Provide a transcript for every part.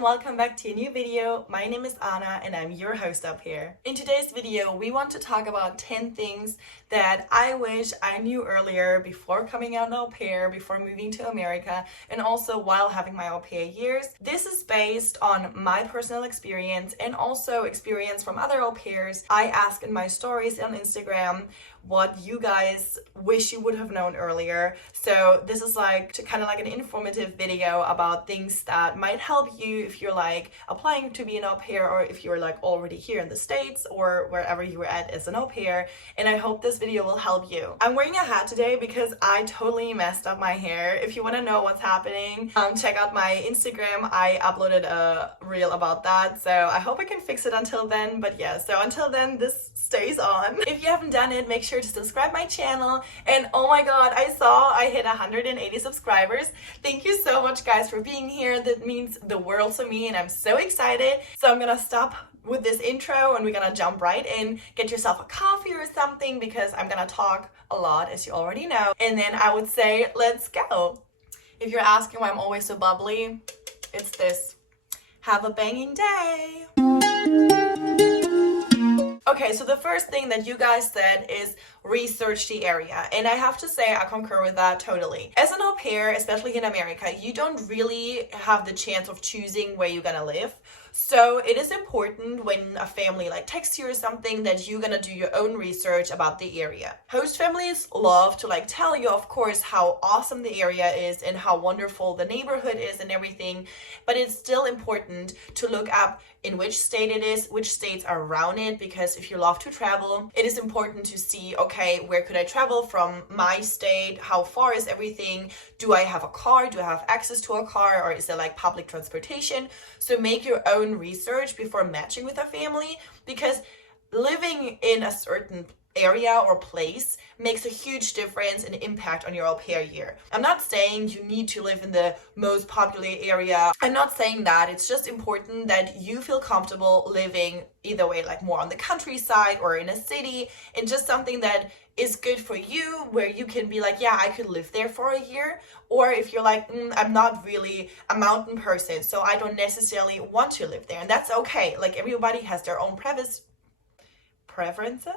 and welcome back to a new video. My name is Anna and I'm your host up here. In today's video, we want to talk about 10 things that I wish I knew earlier before coming out an au pair, before moving to America, and also while having my au pair years. This is based on my personal experience and also experience from other au pairs. I ask in my stories on Instagram what you guys wish you would have known earlier. So this is kind of like an informative video about things that might help you if you're like applying to be an au pair, or if you're like already here in the States or wherever you were at as an au pair. And I hope this video will help you. I'm wearing a hat today because I totally messed up my hair. If you want to know what's happening, check out my Instagram. I uploaded a reel about that, so I hope I can fix it until then. But yeah, so until then, this stays on. If you haven't done it, make sure to subscribe my channel. And oh my god, I hit 180 subscribers. Thank you so much guys for being here. That means the world to me and I'm so excited. So I'm gonna stop with this intro and we're gonna jump right in. Get yourself a coffee or something because I'm gonna talk a lot, as you already know. And then I would say, let's go. If you're asking why I'm always so bubbly, it's this. Have a banging day. Okay, so the first thing that you guys said is research the area. And I have to say, I concur with that totally. As an au pair, especially in America, you don't really have the chance of choosing where you're gonna live. So it is important when a family like texts you or something that you're gonna do your own research about the area. Host families love to like tell you, of course, how awesome the area is and how wonderful the neighborhood is and everything. But it's still important to look up in which state it is, which states are around it, because if you love to travel, it is important to see, okay, where could I travel from my state? How far is everything? Do I have a car? Do I have access to a car? Or is there like public transportation? So make your own research before matching with a family, because living in a certain area or place makes a huge difference and impact on your au pair year. I'm not saying you need to live in the most popular area. I'm not saying that. It's just important that you feel comfortable living either way, like more on the countryside or in a city, and just something that is good for you, where you can be like, yeah, I could live there for a year. Or if you're like, I'm not really a mountain person, so I don't necessarily want to live there. And that's okay. Like everybody has their own preferences.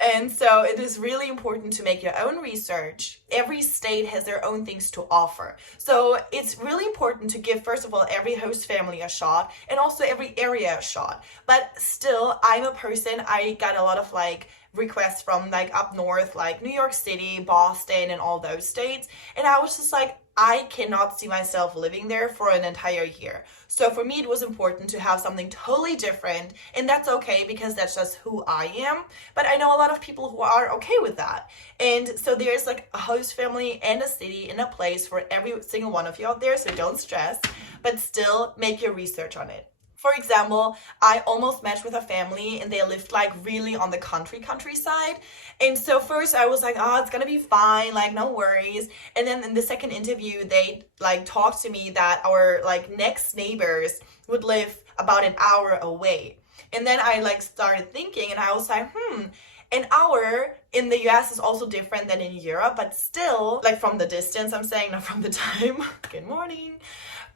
And so it is really important to make your own research. Every state has their own things to offer. So it's really important to give, first of all, every host family a shot and also every area a shot. But still, I'm a person, I got a lot of like requests from like up north, like New York City, Boston, and all those states. And I was just like, I cannot see myself living there for an entire year. So for me, it was important to have something totally different, and that's okay because that's just who I am. But I know a lot of people who are okay with that. And so there's like a host family and a city and a place for every single one of you out there, so don't stress, but still make your research on it. For example, I almost matched with a family and they lived like really on the countryside. And so first I was like, oh, it's gonna be fine, like no worries. And then in the second interview, they like talked to me that our like next neighbors would live about an hour away. And then I like started thinking and I was like, an hour in the US is also different than in Europe, but still, like from the distance, I'm saying, not from the time. Good morning.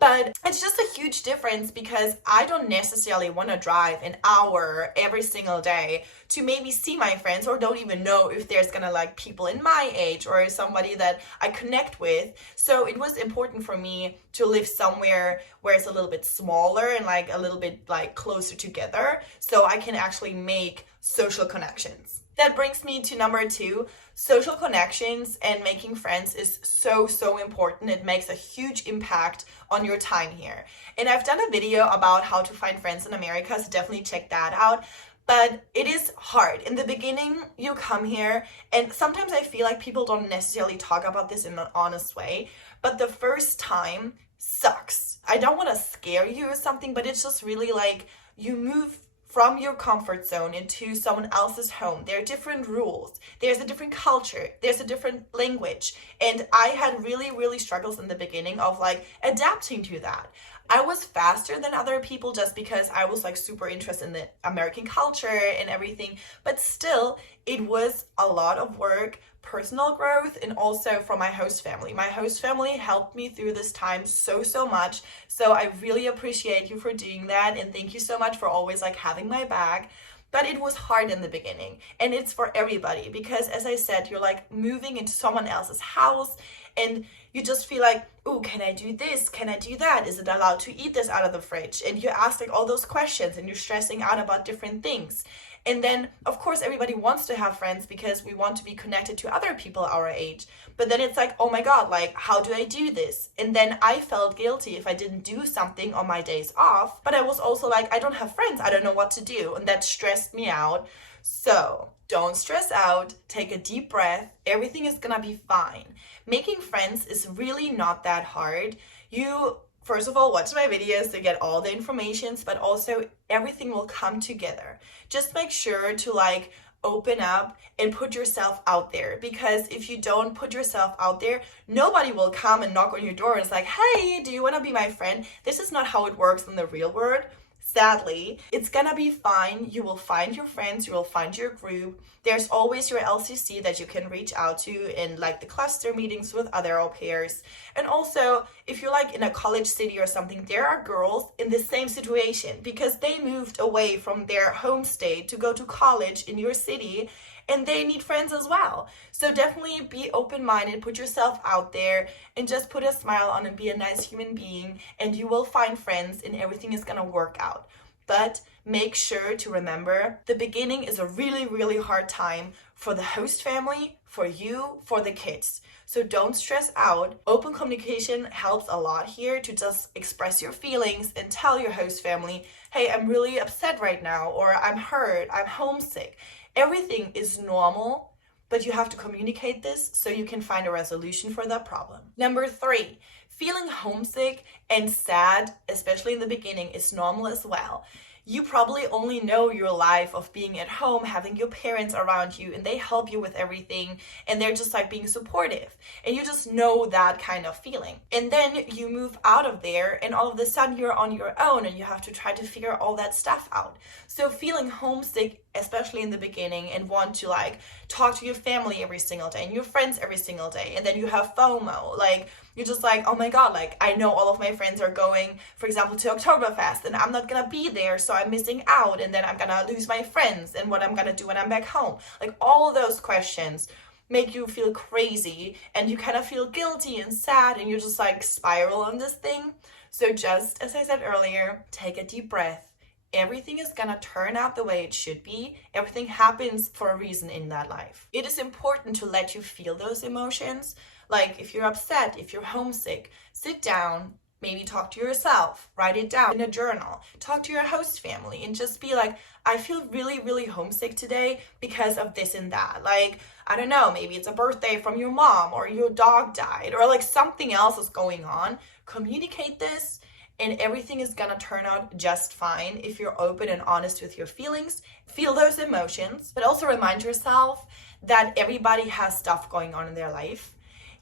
But it's just a huge difference because I don't necessarily want to drive an hour every single day to maybe see my friends, or don't even know if there's gonna like people in my age or somebody that I connect with. So it was important for me to live somewhere where it's a little bit smaller and like a little bit like closer together, so I can actually make social connections. That brings me to number 2. Social connections and making friends is so important. It makes a huge impact on your time here. And I've done a video about how to find friends in America, so definitely check that out. But it is hard. In the beginning, you come here, and sometimes I feel like people don't necessarily talk about this in an honest way, but the first time sucks. I don't want to scare you or something, but it's just really like you move from your comfort zone into someone else's home. There are different rules. There's a different culture. There's a different language. And I had really struggles in the beginning of like adapting to that. I was faster than other people just because I was like super interested in the American culture and everything, but still it was a lot of work, personal growth, and also from my host family. My host family helped me through this time so much. So I really appreciate you for doing that, and thank you so much for always like having my back. But it was hard in the beginning, and it's for everybody because, as I said, you're like moving into someone else's house and you just feel like, oh, can I do this? Can I do that? Is it allowed to eat this out of the fridge? And you ask like all those questions and you're stressing out about different things. And then, of course, everybody wants to have friends because we want to be connected to other people our age. But then it's like, oh my God, like, how do I do this? And then I felt guilty if I didn't do something on my days off. But I was also like, I don't have friends. I don't know what to do. And that stressed me out. So don't stress out. Take a deep breath. Everything is gonna be fine. Making friends is really not that hard. You first of all, watch my videos to get all the informations, but also everything will come together. Just make sure to like open up and put yourself out there, because if you don't put yourself out there, nobody will come and knock on your door and it's like, hey, do you want to be my friend? This is not how it works in the real world. Sadly, it's gonna be fine. You will find your friends, you will find your group. There's always your LCC that you can reach out to in like the cluster meetings with other au pairs. And also, if you're like in a college city or something, there are girls in the same situation because they moved away from their home state to go to college in your city, and they need friends as well. So definitely be open-minded, put yourself out there, and just put a smile on and be a nice human being, and you will find friends and everything is gonna work out. But make sure to remember, the beginning is a really hard time for the host family, for you, for the kids. So don't stress out. Open communication helps a lot here to just express your feelings and tell your host family, hey, I'm really upset right now, or I'm hurt, I'm homesick. Everything is normal, but you have to communicate this so you can find a resolution for that problem. Number 3, feeling homesick and sad, especially in the beginning, is normal as well. You probably only know your life of being at home, having your parents around you, and they help you with everything, and they're just like being supportive. And you just know that kind of feeling. And then you move out of there, and all of a sudden you're on your own, and you have to try to figure all that stuff out. So feeling homesick, especially in the beginning, and want to like talk to your family every single day and your friends every single day, and then you have FOMO, like you're just like, oh my God, like I know all of my friends are going, for example, to Oktoberfest, and I'm not gonna be there, so I'm missing out, and then I'm gonna lose my friends, and what I'm gonna do when I'm back home. Like all those questions make you feel crazy, and you kind of feel guilty and sad, and you just like spiral on this thing. So just as I said earlier, take a deep breath. Everything is gonna turn out the way it should be. Everything happens for a reason in that life. It is important to let you feel those emotions. Like if you're upset, if you're homesick, sit down, maybe talk to yourself, write it down in a journal, talk to your host family, and just be like, I feel really homesick today because of this and that. Like, I don't know, maybe it's a birthday from your mom, or your dog died, or like something else is going on. Communicate this, and everything is gonna turn out just fine if you're open and honest with your feelings. Feel those emotions, but also remind yourself that everybody has stuff going on in their life.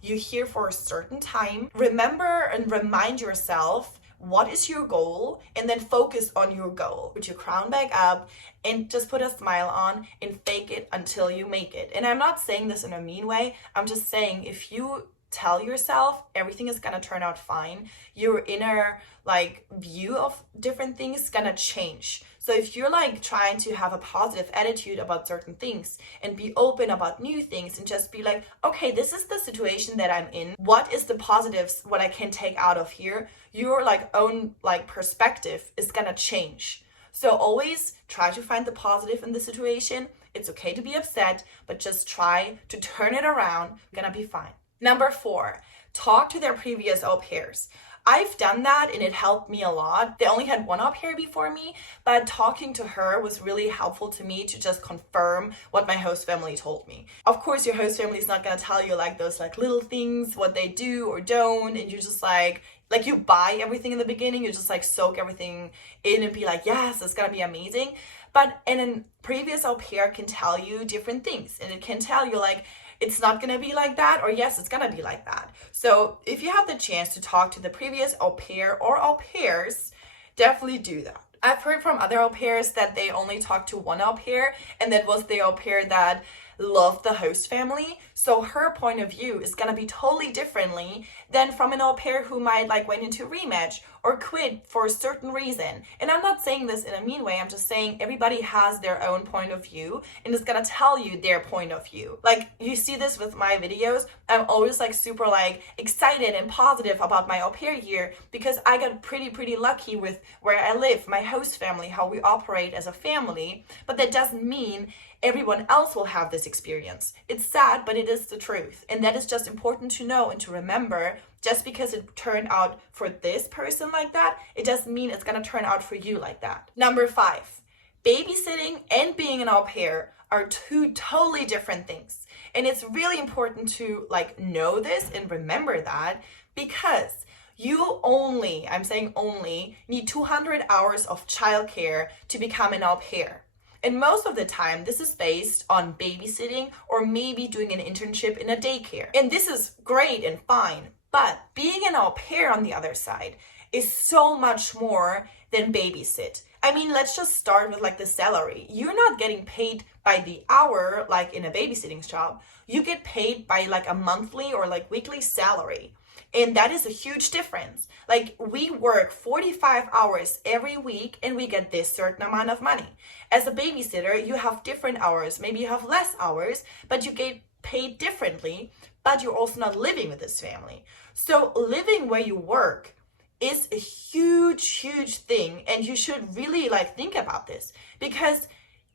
You're here for a certain time. Remember and remind yourself what is your goal, and then focus on your goal. Put your crown back up and just put a smile on and fake it until you make it. And I'm not saying this in a mean way. I'm just saying if you tell yourself everything is gonna turn out fine, your inner like view of different things is gonna change. So if you're like trying to have a positive attitude about certain things and be open about new things and just be like, okay, this is the situation that I'm in, what is the positives, what I can take out of here, your like own like perspective is gonna change. So always try to find the positive in the situation. It's okay to be upset, but just try to turn it around. Gonna be fine. Number 4, talk to their previous au pairs. I've done that and it helped me a lot. They only had one au pair before me, but talking to her was really helpful to me to just confirm what my host family told me. Of course, your host family is not gonna tell you like those like little things, what they do or don't, and you just like you buy everything in the beginning, you just like soak everything in and be like, yes, it's gonna be amazing. But and a previous au pair can tell you different things, and it can tell you like, it's not gonna be like that, or yes, it's gonna be like that. So if you have the chance to talk to the previous au pair or au pairs, definitely do that. I've heard from other au pairs that they only talked to one au pair, and that was the au pair that loved the host family. So her point of view is gonna be totally differently than from an au pair who might like went into rematch or quit for a certain reason. And I'm not saying this in a mean way, I'm just saying everybody has their own point of view and is gonna tell you their point of view. Like you see this with my videos, I'm always like super like excited and positive about my au pair year because I got pretty lucky with where I live, my host family, how we operate as a family. But that doesn't mean everyone else will have this experience. It's sad, but it is the truth. And that is just important to know and to remember. Just because it turned out for this person like that, it doesn't mean it's gonna turn out for you like that. Number 5, babysitting and being an au pair are two totally different things. And it's really important to like know this and remember that, because you only, I'm saying only, need 200 hours of childcare to become an au pair. And most of the time, this is based on babysitting or maybe doing an internship in a daycare. And this is great and fine. But being an au pair on the other side is so much more than babysit. I mean, let's just start with like the salary. You're not getting paid by the hour like in a babysitting job. You get paid by like a monthly or like weekly salary. And that is a huge difference. Like we work 45 hours every week and we get this certain amount of money. As a babysitter, you have different hours. Maybe you have less hours, but you get paid differently, but you're also not living with this family. So living where you work is a huge thing, and you should really like think about this, because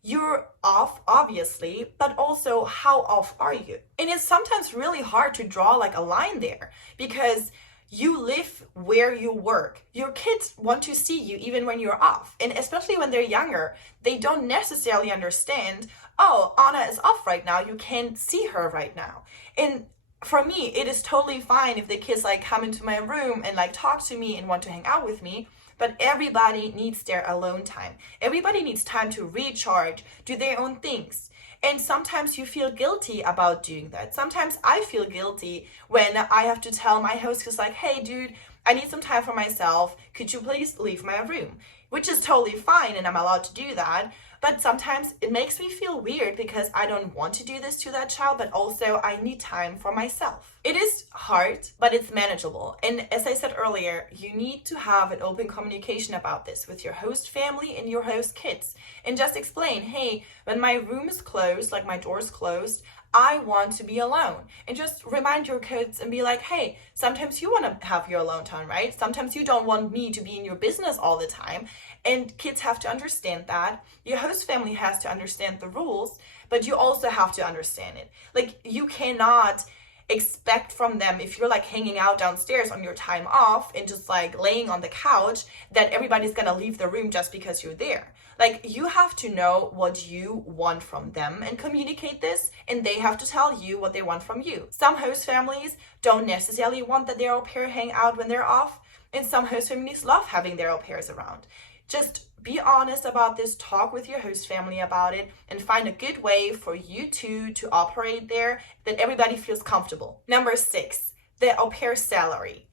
you're off obviously, but also how off are you? And it's sometimes really hard to draw like a line there, because you live where you work. Your kids want to see you even when you're off. And especially when they're younger, they don't necessarily understand, oh, Anna is off right now, you can't see her right now. And for me, it is totally fine if the kids like come into my room and like talk to me and want to hang out with me. But everybody needs their alone time. Everybody needs time to recharge, do their own things. And sometimes you feel guilty about doing that. Sometimes I feel guilty when I have to tell my host, who's like, hey dude, I need some time for myself. Could you please leave my room? Which is totally fine and I'm allowed to do that. But sometimes it makes me feel weird because I don't want to do this to that child, but also I need time for myself. It is hard, but it's manageable. And as I said earlier, you need to have an open communication about this with your host family and your host kids. And just explain, hey, when my room is closed, like my door's closed, I want to be alone. And just remind your kids and be like, hey, sometimes you want to have your alone time, right? Sometimes you don't want me to be in your business all the time. And kids have to understand that. Your host family has to understand the rules, but you also have to understand it. Like you cannot expect from them, if you're like hanging out downstairs on your time off and just like laying on the couch, that everybody's gonna leave the room just because you're there. Like you have to know what you want from them and communicate this, and they have to tell you what they want from you. Some host families don't necessarily want that their au pair hang out when they're off, and some host families love having their au pairs around. Just be honest about this, talk with your host family about it, and find a good way for you two to operate there that everybody feels comfortable. Number 6, the au pair salary.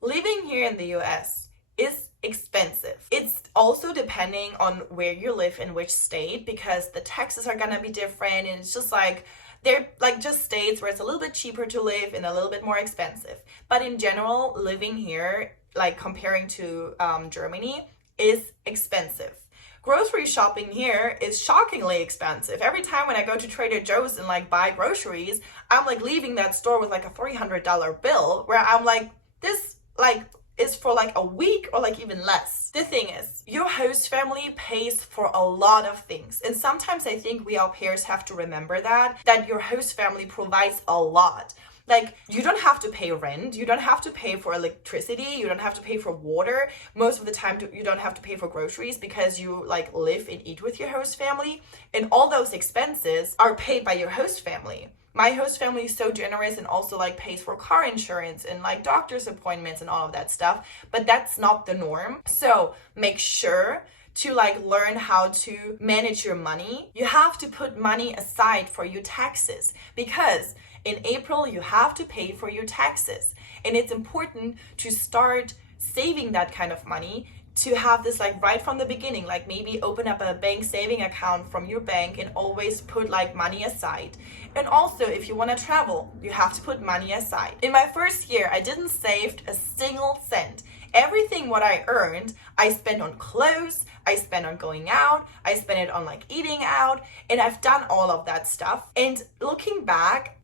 Living here in the US is expensive. It's also depending on where you live in which state, because the taxes are gonna be different, and it's just like they're like just states where it's a little bit cheaper to live and a little bit more expensive. But in general, living here, like comparing to Germany, is expensive. Grocery shopping here is shockingly expensive. Every time when I go to Trader Joe's and like buy groceries, I'm like leaving that store with like a $300 bill, where I'm like, this like is for like a week or like even less. The thing is, your host family pays for a lot of things. And sometimes I think we au pairs have to remember that your host family provides a lot. Like, you don't have to pay rent, you don't have to pay for electricity, you don't have to pay for water. Most of the time, you don't have to pay for groceries because you like live and eat with your host family. And all those expenses are paid by your host family. My host family is so generous and also like pays for car insurance and like doctor's appointments and all of that stuff. But that's not the norm. So make sure to like learn how to manage your money. You have to put money aside for your taxes, because In April, you have to pay for your taxes. And it's important to start saving that kind of money, to have this like right from the beginning, like maybe open up a bank saving account from your bank and always put like money aside. And also, if you want to travel, you have to put money aside. In my first year, I didn't save a single cent. Everything what I earned, I spent on clothes, I spent on going out, I spent it on like eating out, and I've done all of that stuff. And looking back,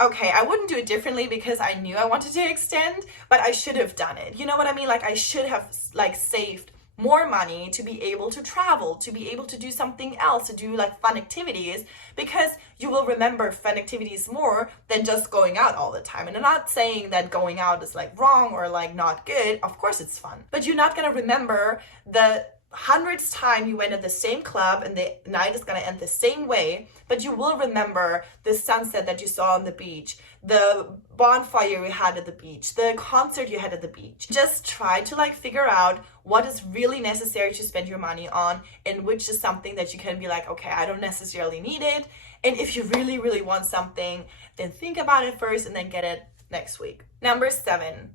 okay, I wouldn't do it differently because I knew I wanted to extend, but I should have done it. You know what I mean? Like I should have like saved more money to be able to travel, to be able to do something else, to do like fun activities, because you will remember fun activities more than just going out all the time. And I'm not saying that going out is like wrong or like not good. Of course it's fun, but you're not going to remember the hundredth time you went at the same club and the night is going to end the same way, but you will remember the sunset that you saw on the beach, the bonfire you had at the beach, the concert you had at the beach. Just try to like figure out what is really necessary to spend your money on and which is something that you can be like, okay, I don't necessarily need it. And if you really, really want something, then think about it first and then get it next week. Number 7,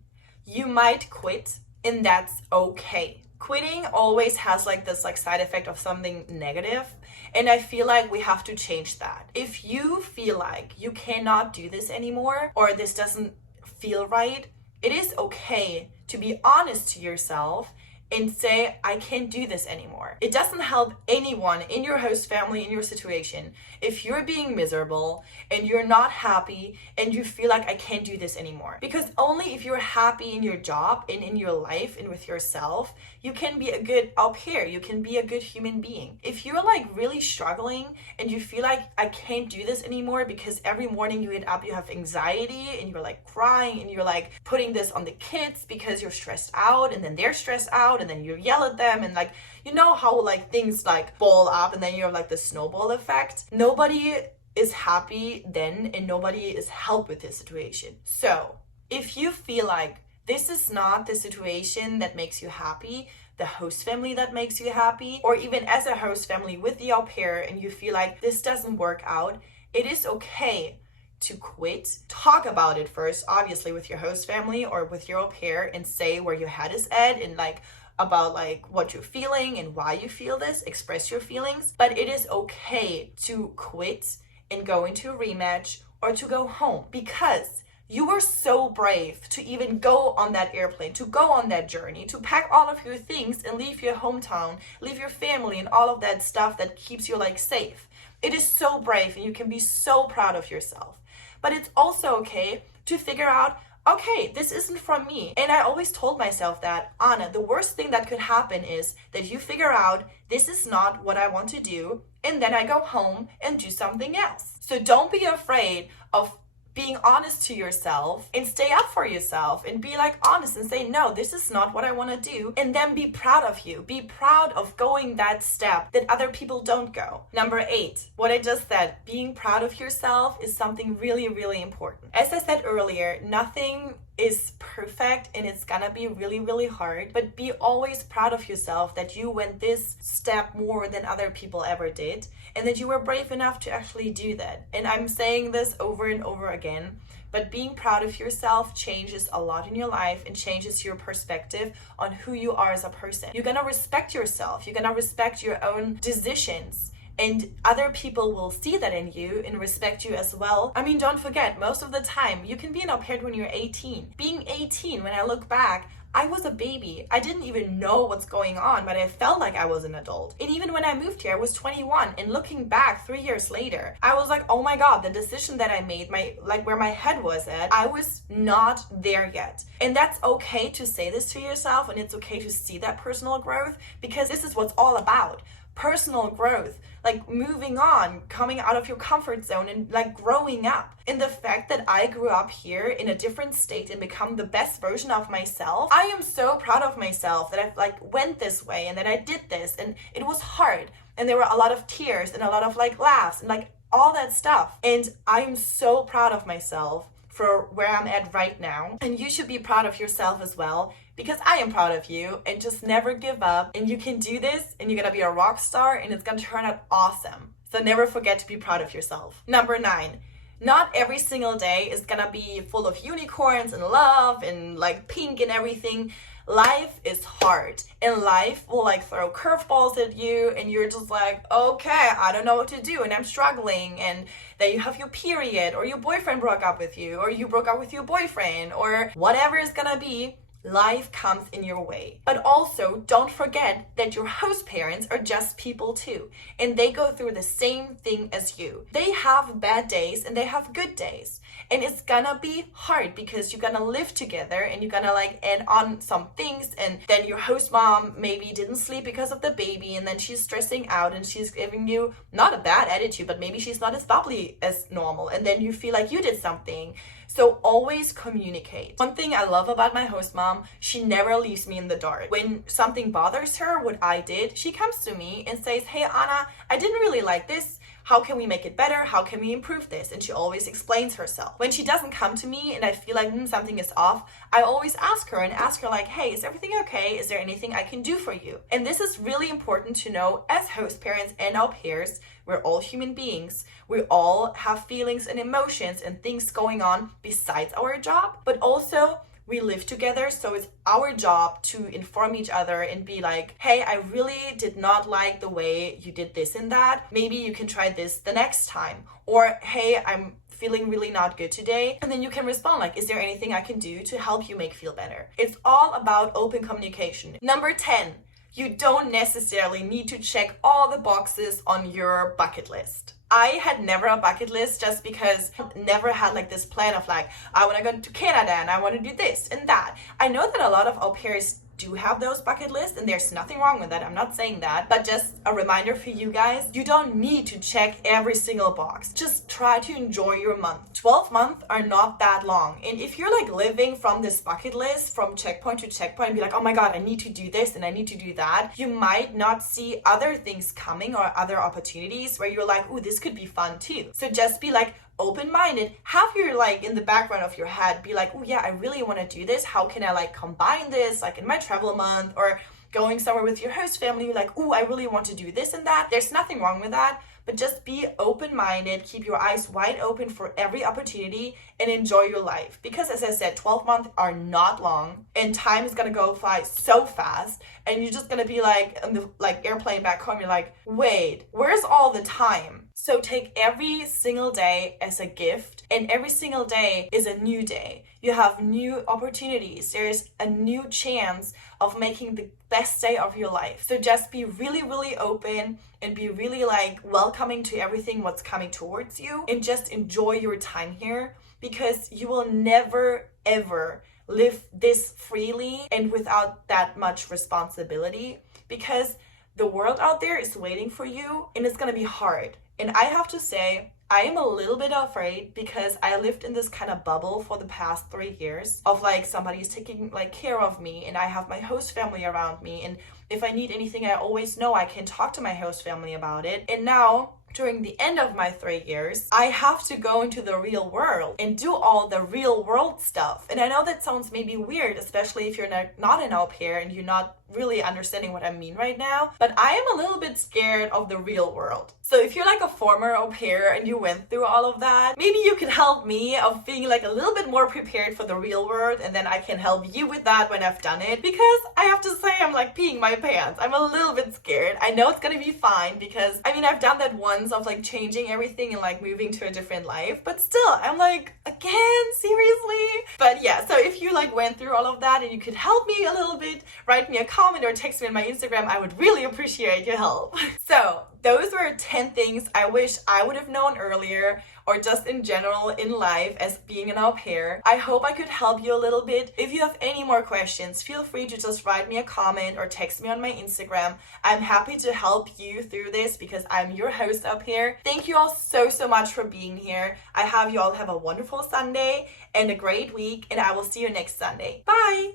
you might quit, and that's okay. Quitting always has like this like side effect of something negative, and I feel like we have to change that. If you feel like you cannot do this anymore or this doesn't feel right, it is okay to be honest to yourself and say, I can't do this anymore. It doesn't help anyone in your host family, in your situation, if you're being miserable and you're not happy and you feel like I can't do this anymore. Because only if you're happy in your job and in your life and with yourself, you can be a good au pair, you can be a good human being. If you're like really struggling and you feel like I can't do this anymore because every morning you get up, you have anxiety and you're like crying and you're like putting this on the kids because you're stressed out and then they're stressed out and then you yell at them and like, you know how like things like ball up and then you have like the snowball effect. Nobody is happy then and nobody is helped with this situation. So if you feel like this is not the situation that makes you happy, the host family that makes you happy, or even as a host family with the au pair and you feel like this doesn't work out, it is okay to quit. Talk about it first, obviously with your host family or with your au pair, and say where your head is at and like about like what you're feeling and why you feel this, express your feelings. But it is okay to quit and go into a rematch or to go home, because you were so brave to even go on that airplane, to go on that journey, to pack all of your things and leave your hometown, leave your family and all of that stuff that keeps you like safe. It is so brave and you can be so proud of yourself. But it's also okay to figure out, okay, this isn't from me. And I always told myself that, Anna, the worst thing that could happen is that you figure out this is not what I want to do, and then I go home and do something else. So don't be afraid of being honest to yourself and stay up for yourself and be like honest and say, no, this is not what I want to do. And then be proud of you. Be proud of going that step that other people don't go. Number 8, what I just said, being proud of yourself is something really, really important. As I said earlier, nothing is perfect and it's gonna be really, really hard, but be always proud of yourself that you went this step more than other people ever did, and that you were brave enough to actually do that. And I'm saying this over and over again, but being proud of yourself changes a lot in your life and changes your perspective on who you are as a person. You're gonna respect yourself, you're gonna respect your own decisions, and other people will see that in you and respect you as well. I mean, don't forget, most of the time, you can be an au pair when you're 18. Being 18, when I look back, I was a baby. I didn't even know what's going on, but I felt like I was an adult. And even when I moved here, I was 21. And looking back 3 years later, I was like, oh my God, the decision that I made, where my head was at, I was not there yet. And that's okay to say this to yourself, and it's okay to see that personal growth, because this is what's all about. Personal growth, like moving on, coming out of your comfort zone and like growing up. And the fact that I grew up here in a different state and become the best version of myself, I am so proud of myself that I've like went this way and that I did this, and it was hard and there were a lot of tears and a lot of like laughs and like all that stuff. And I am so proud of myself for where I'm at right now. And you should be proud of yourself as well, because I am proud of you. And just never give up, and you can do this, and you're gonna be a rock star, and it's gonna turn out awesome. So never forget to be proud of yourself. Number 9, Not every single day is gonna be full of unicorns and love and like pink and everything. Life is hard, and life will like throw curveballs at you, and you're just like, okay, I don't know what to do, and I'm struggling. And then you have your period, or your boyfriend broke up with you, or you broke up with your boyfriend, or whatever it's gonna be. Life comes in your way. But also, don't forget that your host parents are just people too, and they go through the same thing as you. They have bad days and they have good days, and it's gonna be hard because you're gonna live together and you're gonna like end on some things, and then your host mom maybe didn't sleep because of the baby, and then she's stressing out and she's giving you not a bad attitude, but maybe she's not as bubbly as normal, and then you feel like you did something. So always communicate. One thing I love about my host mom, she never leaves me in the dark. When something bothers her, what I did, she comes to me and says, hey Anna, I didn't really like this. How can we make it better? How can we improve this? And she always explains herself. When she doesn't come to me and I feel like something is off, I always ask her like, hey, is everything okay? Is there anything I can do for you? And this is really important to know as host parents and au pairs. We're all human beings. We all have feelings and emotions and things going on besides our job, but also we live together, so it's our job to inform each other and be like, hey, I really did not like the way you did this and that. Maybe you can try this the next time. Or, hey, I'm feeling really not good today. And then you can respond like, is there anything I can do to help you make feel better? It's all about open communication. Number 10, you don't necessarily need to check all the boxes on your bucket list. I had never a bucket list just because I never had like this plan of like, I want to go to Canada and I want to do this and that. I know that a lot of au pairs do have those bucket lists, and there's nothing wrong with that. I'm not saying that, but just a reminder for you guys, you don't need to check every single box. Just try to enjoy your month. 12 months are not that long. And if you're like living from this bucket list, from checkpoint to checkpoint, and be like, oh my God, I need to do this and I need to do that, you might not see other things coming or other opportunities where you're like, ooh, this could be fun too. So just be like, open-minded, have your like in the background of your head, be like, oh yeah, I really want to do this. How can I like combine this like in my travel month, or going somewhere with your host family, you're like, oh, I really want to do this and that. There's nothing wrong with that, but just be open-minded, keep your eyes wide open for every opportunity and enjoy your life. Because as I said, 12 months are not long and time is gonna go fly so fast, and you're just gonna be like on the like airplane back home, you're like, wait, where's all the time? So take every single day as a gift, and every single day is a new day. You have new opportunities. There's a new chance of making the best day of your life. So just be really, really open and be really like welcoming to everything what's coming towards you, and just enjoy your time here, because you will never, ever live this freely and without that much responsibility, because the world out there is waiting for you and it's gonna be hard. And I have to say, I am a little bit afraid because I lived in this kind of bubble for the past 3 years of like somebody's taking like care of me, and I have my host family around me, and if I need anything, I always know I can talk to my host family about it. And now, during the end of my 3 years, I have to go into the real world and do all the real world stuff. And I know that sounds maybe weird, especially if you're not an au pair and you're not really understanding what I mean right now, but I am a little bit scared of the real world. So if you're like a former au pair and you went through all of that, maybe you could help me of being like a little bit more prepared for the real world, and then I can help you with that when I've done it, because I have to say I'm like peeing my pants. I'm a little bit scared. I know it's gonna be fine because I mean I've done that once of like changing everything and like moving to a different life, but still I'm like, again, seriously? But yeah, so if you like went through all of that and you could help me a little bit, write me a comment or text me on my Instagram, I would really appreciate your help. So those were 10 things I wish I would have known earlier, or just in general in life as being an au pair. I hope I could help you a little bit. If you have any more questions, feel free to just write me a comment or text me on my Instagram. I'm happy to help you through this because I'm your host au pair. Thank you all so much for being here. I have you all have a wonderful Sunday and a great week, and I will see you next Sunday. Bye!